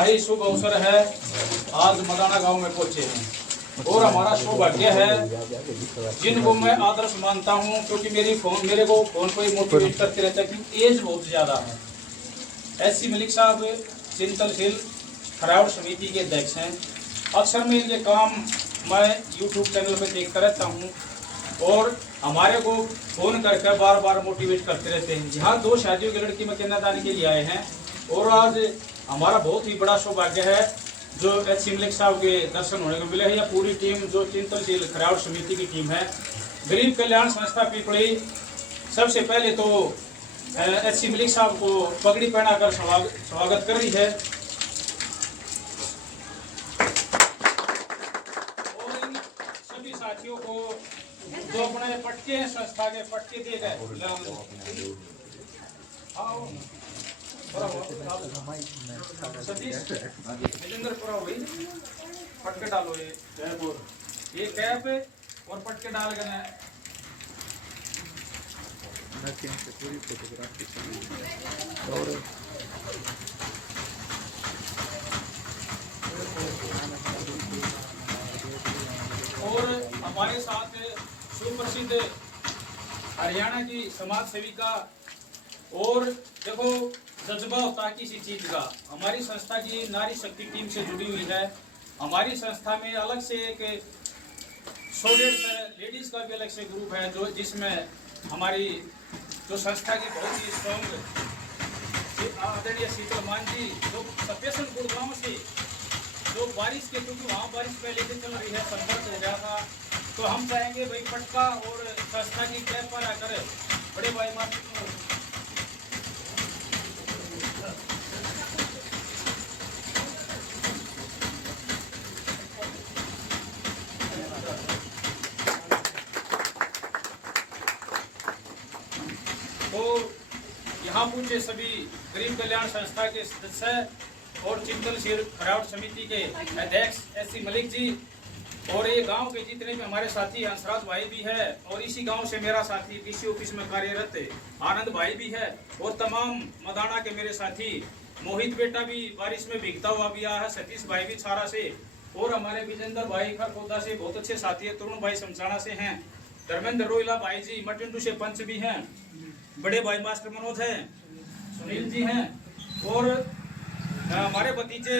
बड़ा ही शुभ अवसर है, आज मदाना गांव में पहुंचे हैं और हमारा सौभाग्य है जिनको मैं आदर्श मानता हूं, क्योंकि मेरे को फोन पर ही मोटिवेट करते रहता है क्योंकि एज बहुत ज़्यादा है। एससी मलिक साहब चिंतनशील खरावड़ समिति के अध्यक्ष हैं। अक्सर में इनके काम मैं यूट्यूब चैनल पर देखता रहता हूँ और हमारे को फ़ोन करके बार बार मोटिवेट करते रहते हैं। यहाँ 2 शादियों की लड़की में कन्यादान के लिए आए हैं और आज हमारा बहुत ही बड़ा सौभाग्य है जो एससी मलिक साहब के दर्शन होने को मिले हैं। यह पूरी टीम जो चिंतनशील खरावड़ समिति की टीम है, गरीब कल्याण संस्था पिपली, सबसे पहले तो एससी मलिक साहब को पगड़ी पहनाकर स्वागत कर रही है और इन सभी साथियों को जो अपने पटके हैं, संस्था के पटके दिए गए, सतीश पटके डालो, ये कैप और पटके डाल कर और हमारे साथ सुप्रसिद्ध हरियाणा की समाज सेविका, और देखो जज्बा होता है किसी चीज का। हमारी संस्था की नारी शक्ति टीम से जुड़ी हुई है। हमारी संस्था में अलग से एक 100-150 लेडीज का भी अलग से ग्रुप है जो जिसमें हमारी जो संस्था की बहुत ही स्ट्रॉन्ग आदरणीय शीतल मान जी जो स्पेशल गुड़गांव से जो बारिश के, क्योंकि वहाँ बारिश पहले से चल रही है, संपर्क हो गया था, तो हम चाहेंगे भाई पटका और संस्था की कैब पर आकर बड़े भाई मास्टर तो यहाँ पूछे सभी गरीब कल्याण संस्था के सदस्य और चिंतनशील खरावड़ समिति के अध्यक्ष एससी मलिक जी, और ये गांव के जितने भी हमारे साथी हंसराज भाई भी है, और इसी गांव से मेरा साथी डीसी ऑफिस में कार्यरत आनंद भाई भी है, और तमाम मदाना के मेरे साथी मोहित बेटा भी बारिश में भीगता हुआ भी आया है, सतीश भाई भी छारा से, और हमारे विजेंद्र भाई खरखोदा से बहुत अच्छे साथी है, तरुण भाई समसाना से हैं, धर्मेंद्र रोहिला भाई जी मटिंडू से पंच भी हैं, बड़े भाई मास्टर मनोज हैं, सुनील जी हैं, और हमारे भतीजे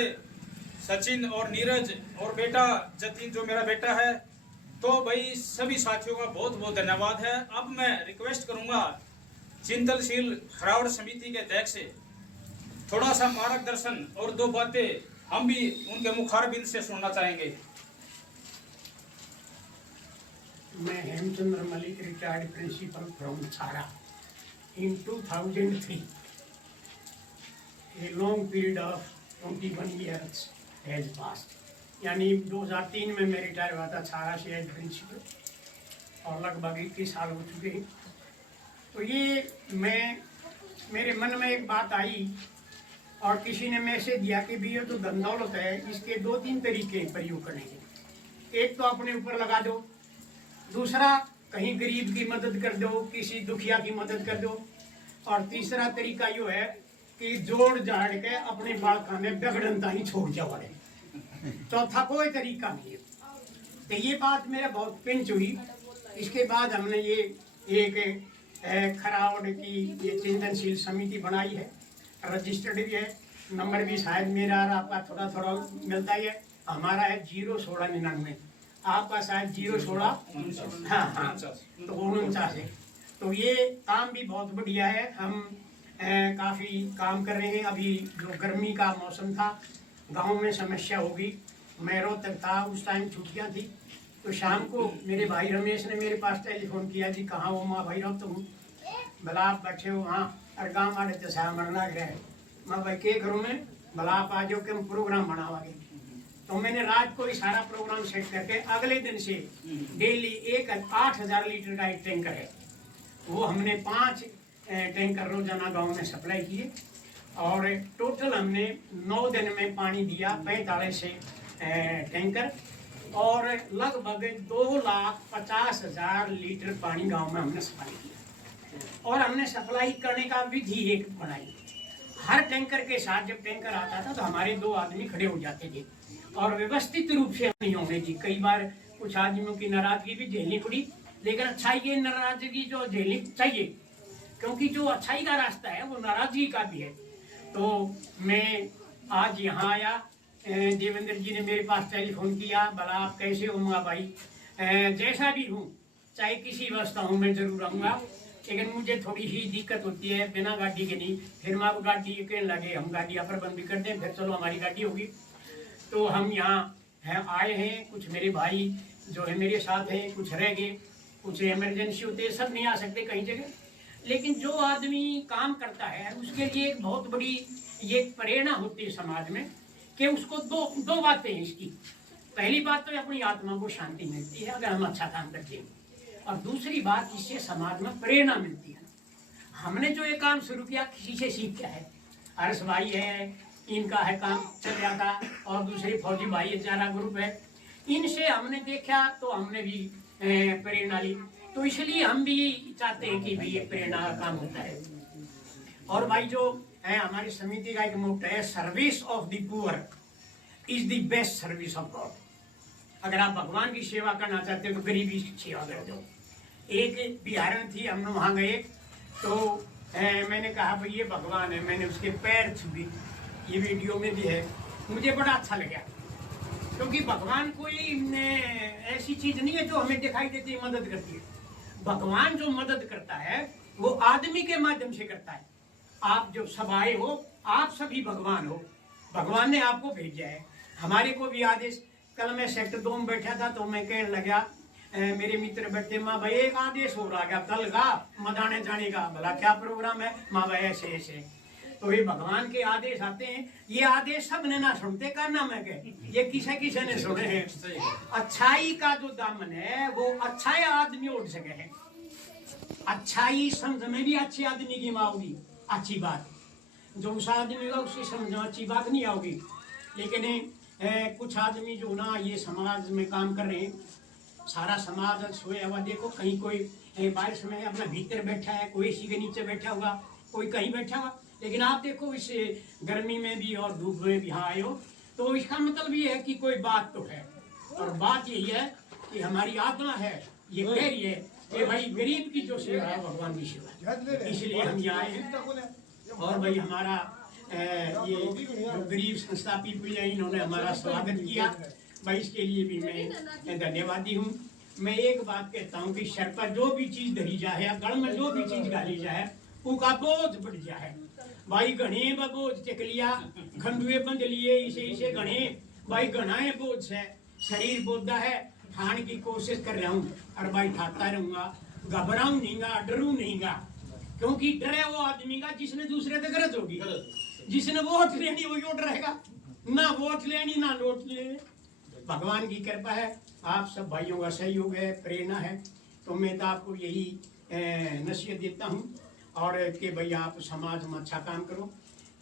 सचिन और नीरज और बेटा जतिन जो मेरा बेटा है। तो भाई सभी साथियों का बहुत बहुत धन्यवाद है। अब मैं रिक्वेस्ट करूंगा चिंतनशील खरावड़ समिति के अध्यक्ष से थोड़ा सा मार्गदर्शन और 2 बातें हम भी उनके मुखारबिंद से सुनना चाहेंगे। मैं Hemchandra Malik, retired principal from Chhara. In 2003, a long period of 21 years has passed. यानी 2003 में मैं रिटायर हुआ था छारा से एज प्रिंसिपल, और लगभग 21 साल हो चुके हैं। तो ये मेरे मन में एक बात आई और किसी ने मैसेज दिया कि भी ये तो धन दौलत है, इसके 2-3 तरीके प्रयोग करने के। एक तो अपने ऊपर लगा दो, दूसरा कहीं गरीब की मदद कर दो, किसी दुखिया की मदद कर दो, और तीसरा तरीका यो है कि जोड़ जाड़ के अपने बालका में बिगड़नता ही छोड़ जाओ। चौथा कोई तरीका नहीं है। तो ये बात मेरा बहुत पिंच हुई। इसके बाद हमने ये एक खरावड़ की ये चिंतनशील समिति बनाई है, रजिस्टर्ड भी है, नंबर भी शायद मेरा और आपका थोड़ा थोड़ा मिलता ही है। हमारा है 01699, आपका शायद 016 हाँ तो 49 है। तो ये काम भी बहुत बढ़िया है। हम काफ़ी काम कर रहे हैं। अभी जो गर्मी का मौसम था, गांव में समस्या होगी, मैं रोहतक था उस टाइम, छुट्टियां थी, तो शाम को मेरे भाई रमेश ने मेरे पास टेलीफोन किया, जी कहाँ हो? माँ भाई रोहतक हूँ। भला आप बैठे हो? हाँ। और गाँव आड़े दशा मरना गया। माँ भाई के करूँ मैं? भला आप आ जाओ कि हम प्रोग्राम बनावागे। तो मैंने रात को ही सारा प्रोग्राम सेट करके अगले दिन से डेली 8,000 लीटर का एक टैंकर है, वो हमने 5 टैंकर रोजाना गांव में सप्लाई किए, और टोटल हमने 9 दिन में पानी दिया 45 टैंकर, और लगभग 2,50,000 लीटर पानी गांव में हमने सप्लाई किया। और हमने सप्लाई करने का विधि एक बनाई। हर टैंकर के साथ जब टैंकर आता था तो हमारे 2 आदमी खड़े हो जाते थे और व्यवस्थित रूप से नहीं होने की। कई बार कुछ आदमियों की नाराजगी भी झेलनी पड़ी, लेकिन अच्छाई की नाराजगी जो झेलनी चाहिए, क्योंकि जो अच्छाई का रास्ता है वो नाराजगी का भी है। तो मैं आज यहाँ आया, देवेंद्र जी ने मेरे पास टेलीफोन किया, बोला आप कैसे हो मुआ भाई, जैसा भी हूँ, चाहे किसी अवस्था हूँ मैं जरूर आऊँगा, लेकिन मुझे थोड़ी ही दिक्कत होती है बिना गाड़ी के नहीं। फिर मैं वो गाड़ी कहने लगे हम गाड़ी प्रबंध भी करते हैं, फिर चलो हमारी गाड़ी होगी। तो हम यहाँ हैं आए हैं, कुछ मेरे भाई जो है मेरे साथ हैं, कुछ रह गए, कुछ इमरजेंसी होते हैं, सब नहीं आ सकते कहीं जगह। लेकिन जो आदमी काम करता है उसके लिए एक बहुत बड़ी ये प्रेरणा होती है समाज में कि उसको दो बातें हैं इसकी। पहली बात तो अपनी आत्मा को शांति मिलती है अगर हम अच्छा काम करते हैं, और दूसरी बात इससे समाज में प्रेरणा मिलती है। हमने जो ये काम शुरू किया किसी से सीख क्या है, हर्ष भाई है इनका है काम चल जाता, और दूसरे फौजी भाई है, 4 ग्रुप है, इनसे हमने देखा तो हमने भी प्रेरणा ली। तो इसलिए हम भी चाहते हैं कि भाई ये प्रेरणा का काम होता है। और भाई जो है हमारी समिति का एक मोटो है, service of the poor is the best service of God. अगर आप भगवान की सेवा करना चाहते हो तो गरीबी की सेवा कर दो। एक बिहार में थी, हम लोग वहाँ गए तो मैंने कहा भाई ये भगवान है, मैंने उसके पैर छुए, ये वीडियो में भी है, मुझे बड़ा अच्छा लगा। क्योंकि भगवान कोई ऐसी चीज नहीं है जो हमें दिखाई देती है मदद करती है। भगवान जो मदद करता है वो आदमी के माध्यम से करता है। आप जो सब आए हो आप सभी भगवान हो, भगवान ने आपको भेजा है। हमारे को भी आदेश, कल मैं सेक्टर 2 में बैठा था तो मैं कहने लगा, मेरे मित्र बैठे, माँ भाई एक आदेश हो रहा क्या कल का मदाने जाने का। भला क्या प्रोग्राम है? माँ भाई ऐसे ऐसे। तो ये भगवान के आदेश आते हैं, ये आदेश सब ने ना सुनते का नाम है के, ये किसे किसे ने सुने हैं। अच्छाई का जो दामन है वो अच्छा आदमी उठ सके है। अच्छाई समझ में भी अच्छे आदमी की माँ होगी, अच्छी बात जो उस आदमी का उसकी समझ में अच्छी बात नहीं आओगी। लेकिन कुछ आदमी जो ना ये समाज में काम कर रहे हैं, सारा समाज सोया हुआ, देखो कहीं कोई बारिश में अपना भीतर बैठा है, कोई एसी के नीचे बैठा हुआ, कोई कहीं बैठा हुआ, लेकिन आप देखो इस गर्मी में भी और धूप में भी यहाँ आए हो, तो इसका मतलब ये है कि कोई बात तो है। और बात यही है कि हमारी आत्मा है ये कह रही है कि भाई गरीब की जो सेवा है भगवान की सेवा है, इसलिए हम यहाँ आए हैं। और भाई हमारा ये जो गरीब संस्था पीपल है, इन्होंने हमारा स्वागत किया भाई, इसके लिए भी मैं धन्यवादी हूँ। मैं एक बात कहता हूँ कि सर पर जो भी चीज धरी जाए या गल में जो भी चीज गाली जाए उसका बोझ बढ़ जाए। भाई घने बोझ चक लिया, खंडुए बंद लिए, इसे इसे घने भाई घनाए बोझ है, शरीर बोझा है, खाने की कोशिश कर रहा हूँ और भाई खाता रहूंगा, घबराऊं नहींगा, डरू नहींगा। क्योंकि डरे वो आदमी का जिसने दूसरे से गरज होगी, जिसने वोट लेनी वही वोट रहेगा, ना वोट लेनी ना नोट लेने। भगवान की कृपा है, आप सब भाइयों का सहयोग है, प्रेरणा है, तो मैं तो आपको यही नसीहत देता हूँ और कि भाई आप समाज में अच्छा काम करो,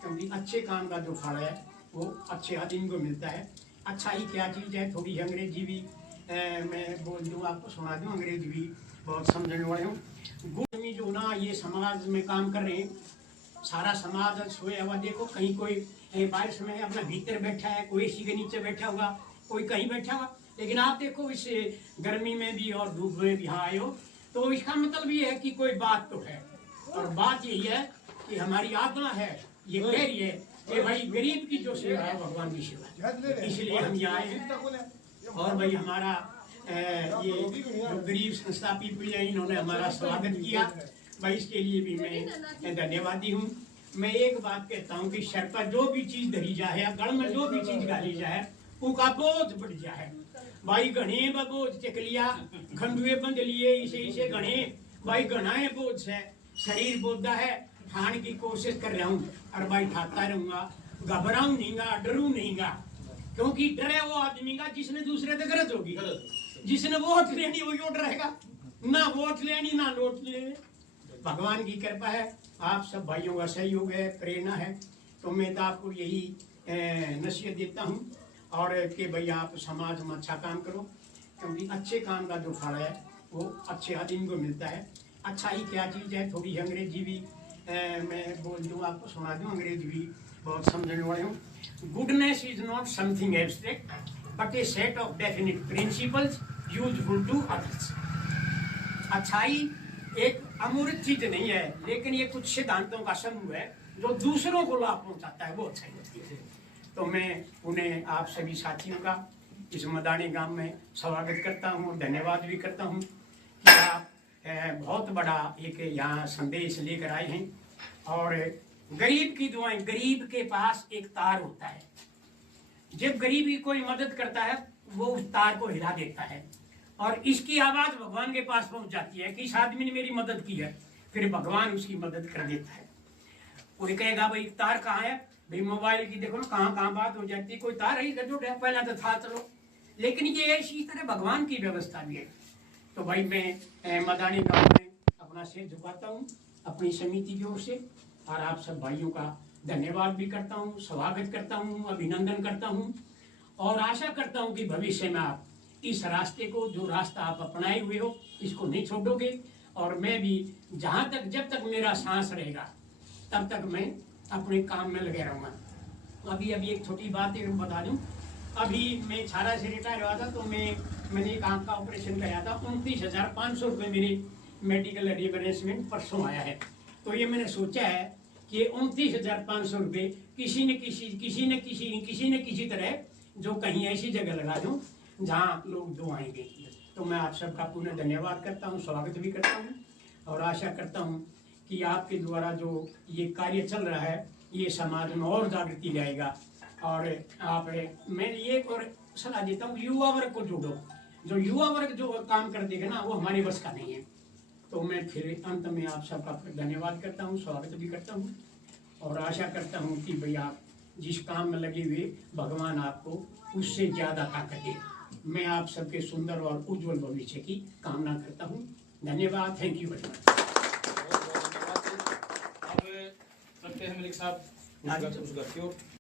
क्योंकि अच्छे काम का जो फल है वो अच्छे आदमी को मिलता है। अच्छा ही क्या चीज़ है, थोड़ी अंग्रेजी भी मैं बोल दूँ, आपको सुना दूँ, अंग्रेजी भी बहुत समझने वाले हूँ। आदमी जो ना ये समाज में काम कर रहे हैं, सारा समाज सोया हुआ, देखो कहीं कोई बारिश में अपना भीतर बैठा है, कोई एसी के नीचे बैठा हुआ, कोई कहीं बैठा हुआ, लेकिन आप देखो इस गर्मी में भी और धूप में भी यहाँ आए हो, तो इसका मतलब ये है कि कोई बात तो है। और बात यही है कि हमारी आत्मा है ये कह रही है कि भाई गरीब की जो सेवा है भगवान की सेवा है, इसलिए हम यहाँ आए हैं। और भाई हमारा ये जो गरीब संस्था पीपल है, इन्होंने हमारा स्वागत किया भाई, इसके लिए भी मैं धन्यवादी हूँ। मैं एक बात कहता हूँ कि सर पर जो भी चीज धरी जाए या गल में जो भी चीज गाली जाए उसका बोझ बढ़ जाए। भाई घने बोझ चक लिया, खंडुए बंद लिए, इसे इसे घने भाई घनाए बोझ है, शरीर बोझा है, खाने की कोशिश कर रहा हूँ और भाई खाता रहूंगा, घबराऊं नहींगा, डरू नहींगा। क्योंकि डरे वो आदमी का जिसने दूसरे से गरज होगी, जिसने वोट लेनी वही वोट रहेगा, ना वोट लेनी ना नोट लेने। भगवान की कृपा है, आप सब भाइयों का सहयोग है, प्रेरणा है, तो मैं तो आपको यही नसीहत देता हूँ और कि भाई आप समाज में अच्छा काम करो, क्योंकि अच्छे काम का जो फल है वो अच्छे आदमी को मिलता है। अच्छा ही क्या चीज़ है, थोड़ी अंग्रेजी भी मैं बोल दूँ, आपको सुना दूँ, अंग्रेजी भी बहुत समझने वाले हूँ। Goodness is not something abstract but a set of definite principles useful to others. अच्छाई एक अमूर्त चीज नहीं है, लेकिन ये कुछ सिद्धांतों का समूह है जो दूसरों को लाभ पहुंचाता है, वो अच्छाई होती है। तो मैं उन्हें, आप सभी साथियों का इस मदानी गांव में स्वागत करता हूँ और धन्यवाद भी करता हूँ कि आप बहुत बड़ा एक यहाँ संदेश लेकर आए हैं। और गरीब की दुआएं, गरीब के पास एक तार होता है, जब गरीब की कोई मदद करता है वो उस तार को हिला देता है और इसकी आवाज भगवान के पास पहुंच जाती है कि इस आदमी ने मेरी मदद की है, फिर भगवान उसकी मदद कर देता है। कोई कहेगा भाई तार कहाँ है, भाई मोबाइल की देखो ना कहाँ कहाँ बात हो जाती है, कोई तार ही जो पहला तो था चलो, लेकिन ये ऐसी तरह भगवान की व्यवस्था भी है। तो भाई मैं मदानी गांव में अपना सिर झुकाता हूँ अपनी समिति की ओर से, और आप सब भाइयों का धन्यवाद भी करता हूँ, स्वागत करता हूँ, अभिनंदन करता हूँ और आशा करता हूँ कि भविष्य में आप इस रास्ते को, जो रास्ता आप अपनाए हुए हो, इसको नहीं छोड़ोगे। और मैं भी जहाँ तक, जब तक मेरा सांस रहेगा तब तक मैं अपने काम में लगे रहूँगा। अभी एक छोटी बात एक बता दूँ, अभी मैं छारा से रिटायर हुआ था तो मैंने एक आँख का ऑपरेशन कराया था। 29,500 रुपये मेरी मेडिकल रिइंबर्समेंट परसों आया है। तो ये मैंने सोचा है कि 29,500 रुपये किसी न किसी तरह जो कहीं ऐसी जगह लगा दूँ जहाँ लोग दो आएंगे। तो मैं आप सबका पुनः धन्यवाद करता हूँ, स्वागत भी करता हूँ और आशा करता हूँ कि आपके द्वारा जो ये कार्य चल रहा है ये समाज में और जागृति लाएगा। और मैं ये और सलाह देता हूँ, युवा वर्ग को जोड़ो। जो युवा वर्ग जो काम कर देगा ना वो हमारे बस का नहीं है। तो मैं फिर अंत में आप सबका धन्यवाद करता हूँ, स्वागत भी करता हूँ और आशा करता हूँ कि भाई आप जिस काम में लगे हुए भगवान आपको उससे ज़्यादा ताकत दे। मैं आप सबके सुंदर और उज्जवल भविष्य की कामना करता हूँ। धन्यवाद, थैंक यू वेरी मच। अब चलते हैं मलिक साहब।